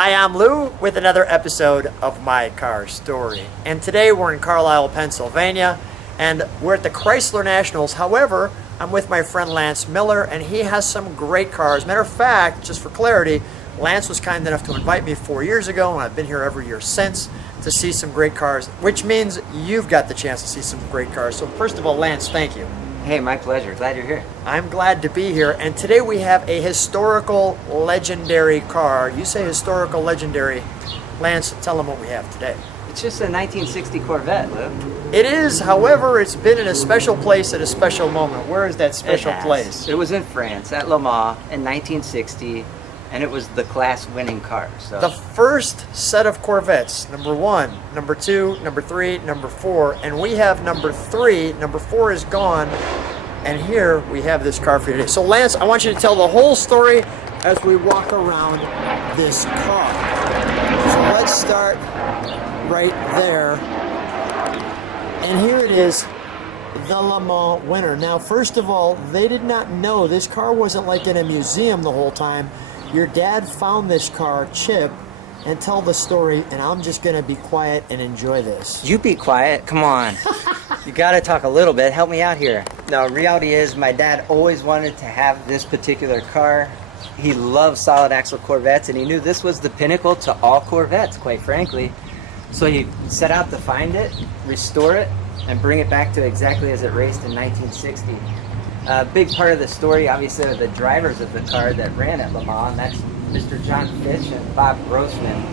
Hi, I'm Lou with another episode of My Car Story. And today we're in Carlisle, Pennsylvania, and we're at the Chrysler Nationals. However, I'm with my friend Lance Miller, and he has some great cars. Matter of fact, just for clarity, Lance was kind enough to invite me 4 years ago, and I've been here every year since to see some great cars, which means you've got the chance to see some great cars. So first of all, Lance, thank you. Hey, my pleasure. Glad you're here. I'm glad to be here, and today we have a historical, legendary car. You say historical, legendary. Lance, tell them what we have today. It's just a 1960 Corvette, Lou. It is, however, it's been in a special place at a special moment. Where is that special place? It was in France, at Le Mans, in 1960, and it was the class-winning car. So The first set of Corvettes, number 1, number 2, number 3, number 4, and we have number 3. Number 4 is gone, and here we have this car for you today. So Lance, I want you to tell the whole story as we walk around this car. So let's start right there, and here it is, the Le Mans winner. Now, first of all, they did not know this car wasn't like in a museum the whole time. Your dad found this car, Chip, and tell the story, and I'm just going to be quiet and enjoy this. You be quiet. Come on. You got to talk a little bit. Help me out here. Now, reality is my dad always wanted to have this particular car. He loved solid axle Corvettes, and he knew this was the pinnacle to all Corvettes, quite frankly. So he set out to find it, restore it, and bring it back to exactly as it raced in 1960. A big part of the story, obviously, are the drivers of the car that ran at Le Mans. That's Mr. John Fitch and Bob Grossman.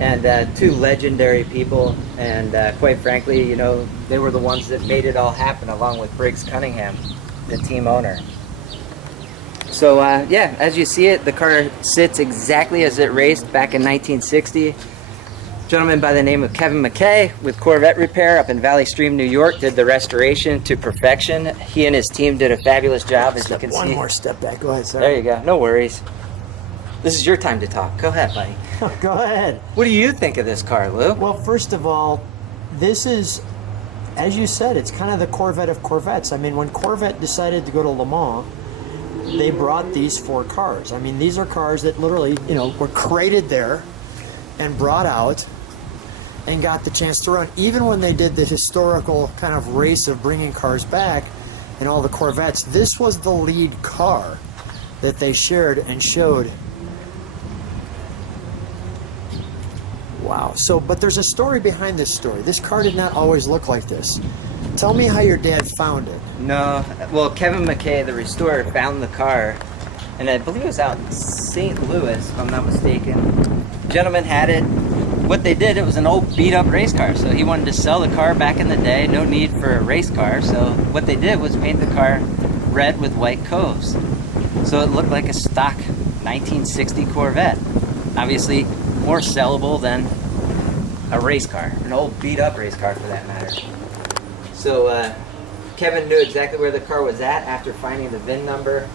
And two legendary people. And quite frankly, you know, they were the ones that made it all happen, along with Briggs Cunningham, the team owner. So, yeah, as you see it, the car sits exactly as it raced back in 1960. Gentleman by the name of Kevin McKay with Corvette Repair up in Valley Stream, New York, did the restoration to perfection. He and his team did a fabulous job, as you can see. One more step back. Go ahead, sir. There you go. No worries. This is your time to talk. Go ahead, buddy. Go ahead. What do you think of this car, Lou? Well, first of all, this is, as you said, it's kind of the Corvette of Corvettes. I mean, when Corvette decided to go to Le Mans, they brought these 4 cars. I mean, these are cars that literally, you know, were created there and brought out and got the chance to run. Even when they did the historical kind of race of bringing cars back and all the Corvettes, this was the lead car that they shared and showed. Wow. So, but there's a story behind this story. This car did not always look like this. Tell me how your dad found it. No, well, Kevin McKay, the restorer, found the car, and I believe it was out in St. Louis, if I'm not mistaken. Gentleman had it. What they did, it was an old beat-up race car, so he wanted to sell the car back in the day. No need for a race car, so what they did was paint the car red with white coves, so it looked like a stock 1960 Corvette. Obviously, more sellable than a race car, an old beat-up race car for that matter. So Kevin knew exactly where the car was at after finding the VIN number,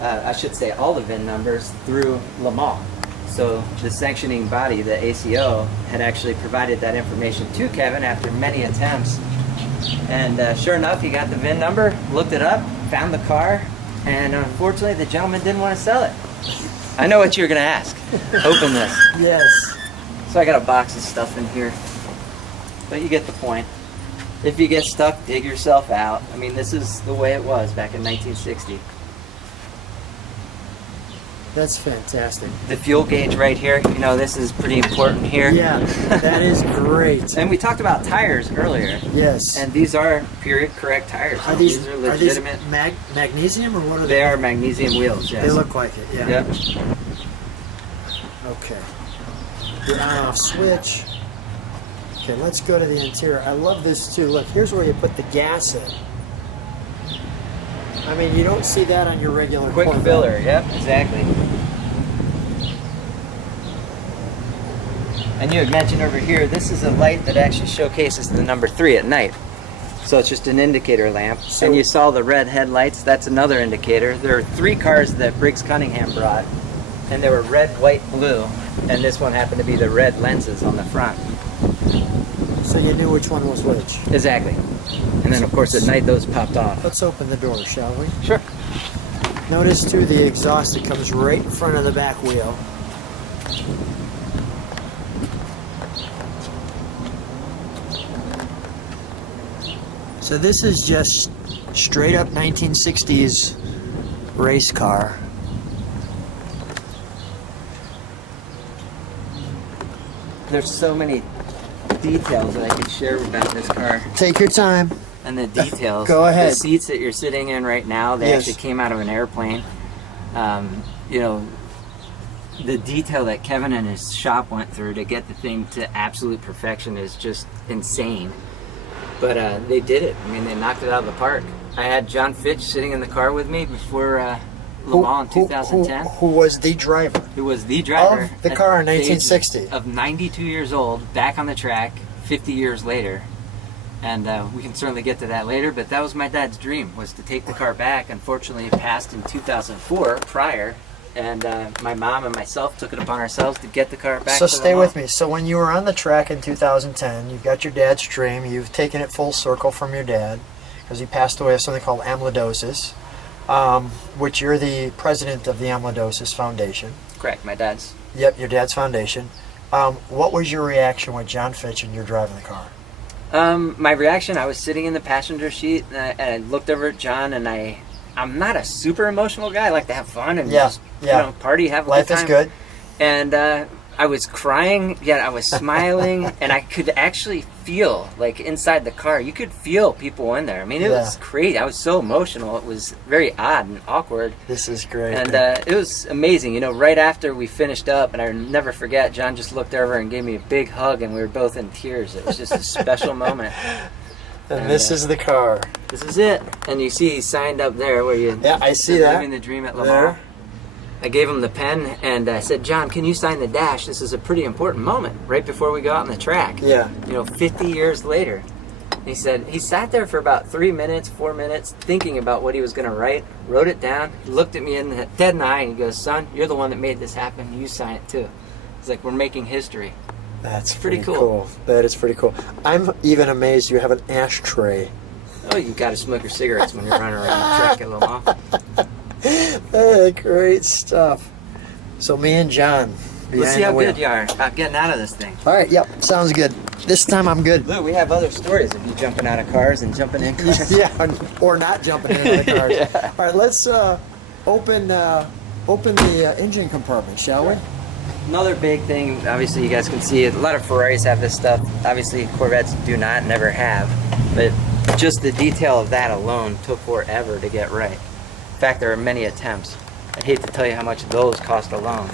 I should say all the VIN numbers, through Le Mans. So the sanctioning body, the ACO, had actually provided that information to Kevin after many attempts. And sure enough, he got the VIN number, looked it up, found the car, and unfortunately the gentleman didn't want to sell it. I know what you're going to ask. Open this. Yes. So I got a box of stuff in here, but you get the point. If you get stuck, dig yourself out. I mean, this is the way it was back in 1960. That's fantastic. The fuel gauge right here, you know, this is pretty important here. Yeah, that is great. And we talked about tires earlier. Yes. And these are period correct tires. Are these legitimate. Magnesium or what are they? They are magnesium wheels, yes. They look like it, yeah. Yep. Okay. The on-off switch. Okay, let's go to the interior. I love this too. Look, here's where you put the gas in. I mean, you don't see that on your regular Quick Corvette. filler, yep, exactly. And you had mentioned over here, this is a light that actually showcases the number 3 at night. So it's just an indicator lamp. So, and you saw the red headlights, that's another indicator. There are 3 cars that Briggs Cunningham brought, and they were red, white, blue, and this one happened to be the red lenses on the front. So you knew which one was which. Exactly. And then, of course, at night, those popped off. Let's open the door, shall we? Sure. Notice, too, the exhaust that comes right in front of the back wheel. So this is just straight up 1960s race car. There's so many details that I could share about this car. Take your time. And the details. Go ahead. The seats that you're sitting in right now, they Yes. actually came out of an airplane. You know, the detail that Kevin and his shop went through to get the thing to absolute perfection is just insane. But they did it. I mean, they knocked it out of the park. I had John Fitch sitting in the car with me before Le Mans in 2010. Who was the driver? Who was the driver Of the car in at the age 1960. of 92 years old, back on the track 50 years later. And we can certainly get to that later, but that was my dad's dream, was to take the car back. Unfortunately, it passed in 2004 prior, and my mom and myself took it upon ourselves to get the car back. So to stay Le with Mans. me. So when you were on the track in 2010, you've got your dad's dream. You've taken it full circle from your dad, because he passed away of something called amyloidosis, which you're the president of the Amyloidosis Foundation. Correct, my dad's. Yep, your dad's foundation. What was your reaction with John Fitch and you're driving the car? My reaction, I was sitting in the passenger seat, and I looked over at John, and I'm not a super emotional guy. I like to have fun and just party, have a Life good time. is good. And I was crying, yet I was smiling, and I could actually feel, like, inside the car, you could feel people in there. I mean, it was crazy. I was so emotional. It was very odd and awkward. This is great. And it was amazing. You know, right after we finished up, and I'll never forget, John just looked over and gave me a big hug, and we were both in tears. It was just a special moment. And this is the car. This is it. And you see he signed up there where you... Yeah, I see that. Living the dream at Le Mans. There. I gave him the pen, and I said, John, can you sign the dash? This is a pretty important moment, right before we go out on the track. Yeah. You know, 50 years later. He said, he sat there for about 3 minutes, 4 minutes, thinking about what he was going to write, wrote it down, he looked at me in the dead in the eye, and he goes, son, you're the one that made this happen, you sign it too. It's like, we're making history. That's pretty pretty cool. cool. That is pretty cool. I'm even amazed you have an ashtray. Oh, you got to smoke your cigarettes when you're running around the track at Le Mans. Great stuff. So me and John. Let's see behind how the wheel. good you are about getting out of this thing. All right, yep, sounds good. This time I'm good. Lou, we have other stories of you jumping out of cars and jumping in cars. Yeah, or not jumping in other cars. Yeah. All right, let's open the engine compartment, shall we? Another big thing, obviously you guys can see, a lot of Ferraris have this stuff. Obviously Corvettes do not, never have. But just the detail of that alone took forever to get right. In fact, there are many attempts. I'd hate to tell you how much those cost alone.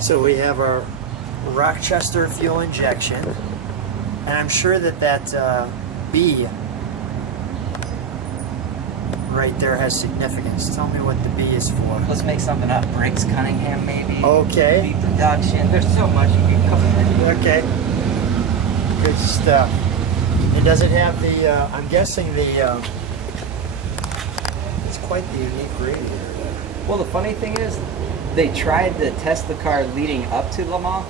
So we have our Rochester fuel injection, and I'm sure that B right there has significance. Tell me what the B is for. Let's make something up. Briggs Cunningham, maybe. Okay. B production. There's so much you can cover. Okay. Good stuff. And does it have the, I'm guessing the, it's quite the unique radiator. Well, the funny thing is, they tried to test the car leading up to Le Mans,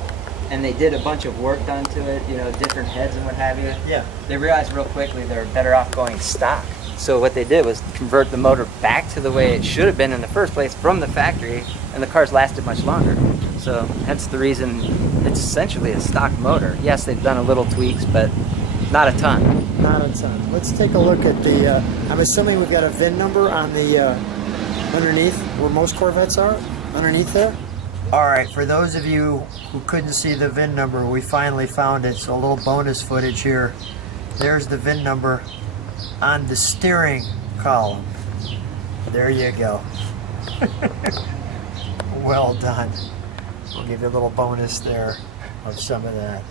and they did a bunch of work done to it, you know, different heads and what have you. Yeah. They realized real quickly they were better off going stock. So what they did was convert the motor back to the way it should have been in the first place from the factory, and the cars lasted much longer. So that's the reason it's essentially a stock motor. Yes, they've done a little tweaks, but not a ton. Not a ton. Let's take a look at the, I'm assuming we've got a VIN number on the, underneath where most Corvettes are, underneath there. All right, for those of you who couldn't see the VIN number, we finally found it. So a little bonus footage here. There's the VIN number on the steering column. There you go. Well done. We'll give you a little bonus there of some of that.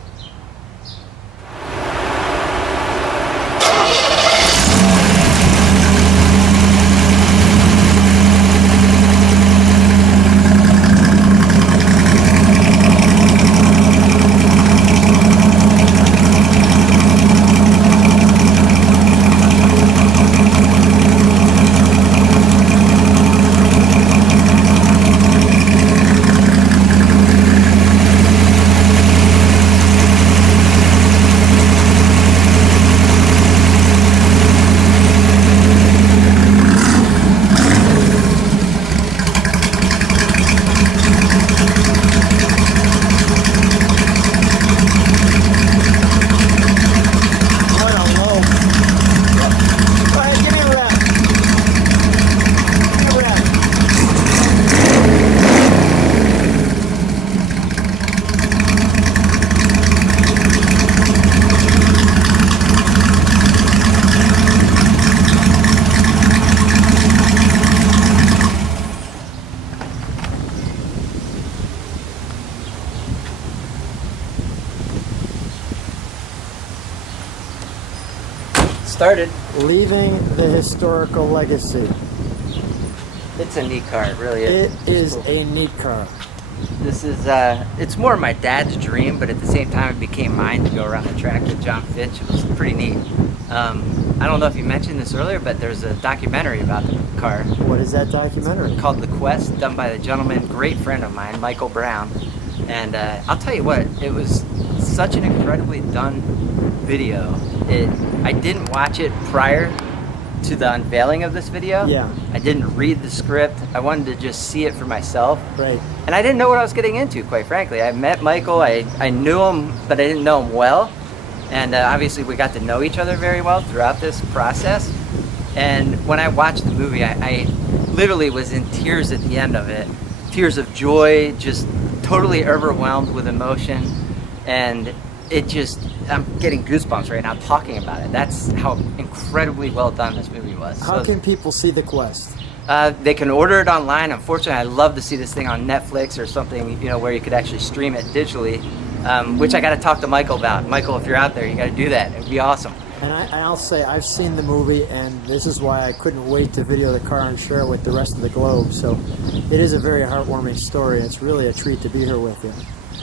started. Leaving the historical legacy. It's a neat car, it really is. It is a neat car. This is, it's more my dad's dream, but at the same time it became mine to go around the track with John Fitch. It was pretty neat. I don't know if you mentioned this earlier, but there's a documentary about the car. What is that documentary? Called The Quest, done by the gentleman, great friend of mine, Michael Brown. And I'll tell you what, it was such an incredibly done video. I didn't watch it prior to the unveiling of this video. Yeah. I didn't read the script. I wanted to just see it for myself. Right. And I didn't know what I was getting into, quite frankly. I met Michael, I knew him, but I didn't know him well. And obviously we got to know each other very well throughout this process. And when I watched the movie, I literally was in tears at the end of it. Tears of joy, just totally overwhelmed with emotion. And it just, I'm getting goosebumps right now talking about it. That's how incredibly well done this movie was. How can people see The Quest? They can order it online. Unfortunately, I'd love to see this thing on Netflix or something, where you could actually stream it digitally, which I got to talk to Michael about. Michael, if you're out there, you got to do that. It'd be awesome. And I'll say I've seen the movie, and this is why I couldn't wait to video the car and share it with the rest of the globe. So it is a very heartwarming story. It's really a treat to be here with you.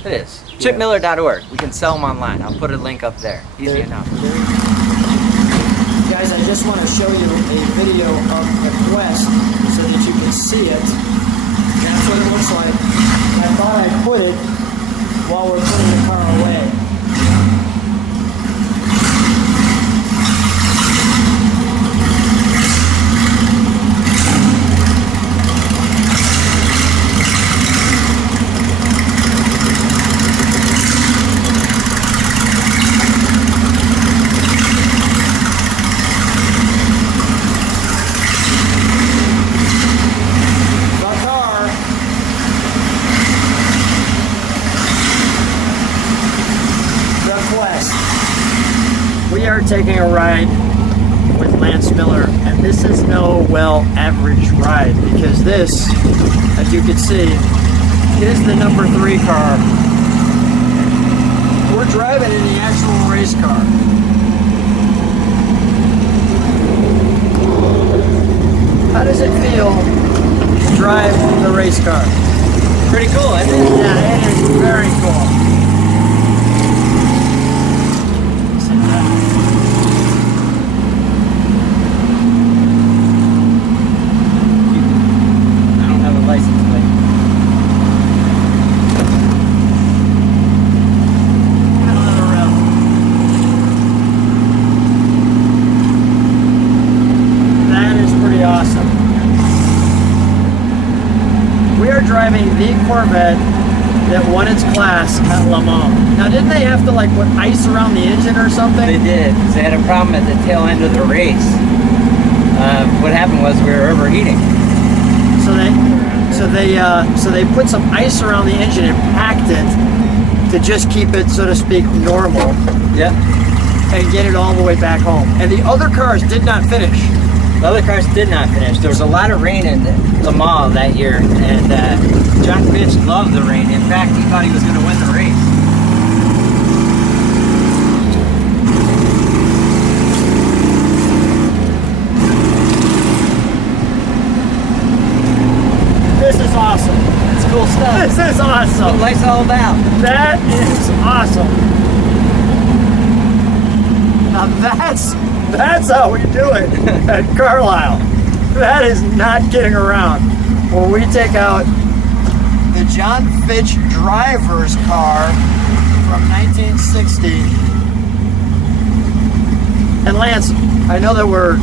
It is. ChipMiller.org. We can sell them online. I'll put a link up there. Easy enough. Guys, I just want to show you a video of the Quest so that you can see it. That's what it looks like. I thought I'd put it while we're putting the car away. We are taking a ride with Lance Miller, and this is no, average ride, because this, as you can see, is the number 3 car. We're driving in the actual race car. How does it feel to drive the race car? Pretty cool, isn't it? Yeah, it is very cool. Driving the Corvette that won its class at Le Mans. Now, didn't they have to put ice around the engine or something? They did, because they had a problem at the tail end of the race. What happened was we were overheating. So they put some ice around the engine and packed it to just keep it, so to speak, normal. Yep. And get it all the way back home. And the other cars did not finish. The other cars did not finish. There was a lot of rain in Le Mans that year, and John Fitch loved the rain. In fact, he thought he was going to win the race. This is awesome. It's cool stuff. This is awesome. What life's all about. That is awesome. Now that's how we do it at Carlisle. That is not kidding around. When we take out the John Fitch driver's car from 1960. And Lance, I know that we're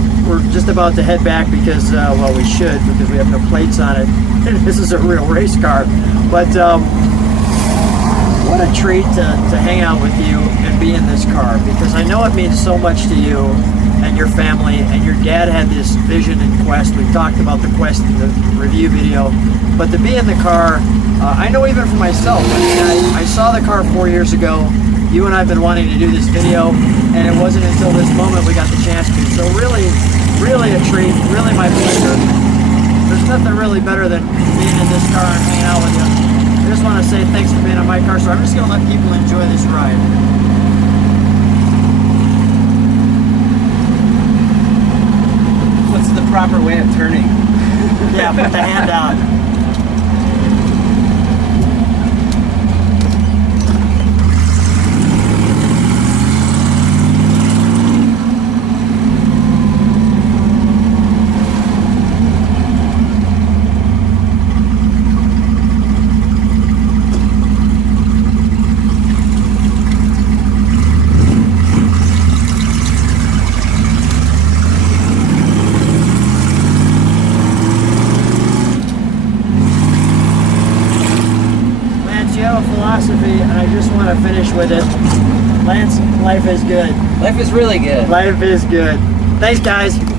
just about to head back because, we should, because we have no plates on it. This is a real race car. But what a treat to hang out with you and be in this car, because I know it means so much to you and your family, and your dad had this vision and Quest. We talked about the Quest in the review video, but to be in the car, I know even for myself, I saw the car 4 years ago. You and I have been wanting to do this video, and it wasn't until this moment we got the chance to. So really, really a treat, really my pleasure. There's nothing really better than being in this car and hanging out with you. I just want to say thanks for being on my car, so I'm just going to let people enjoy this ride. proper way of turning. Yeah, put the hand out. Philosophy, and I just want to finish with it. Lance, life is good. Life is really good. Life is good. Thanks, guys.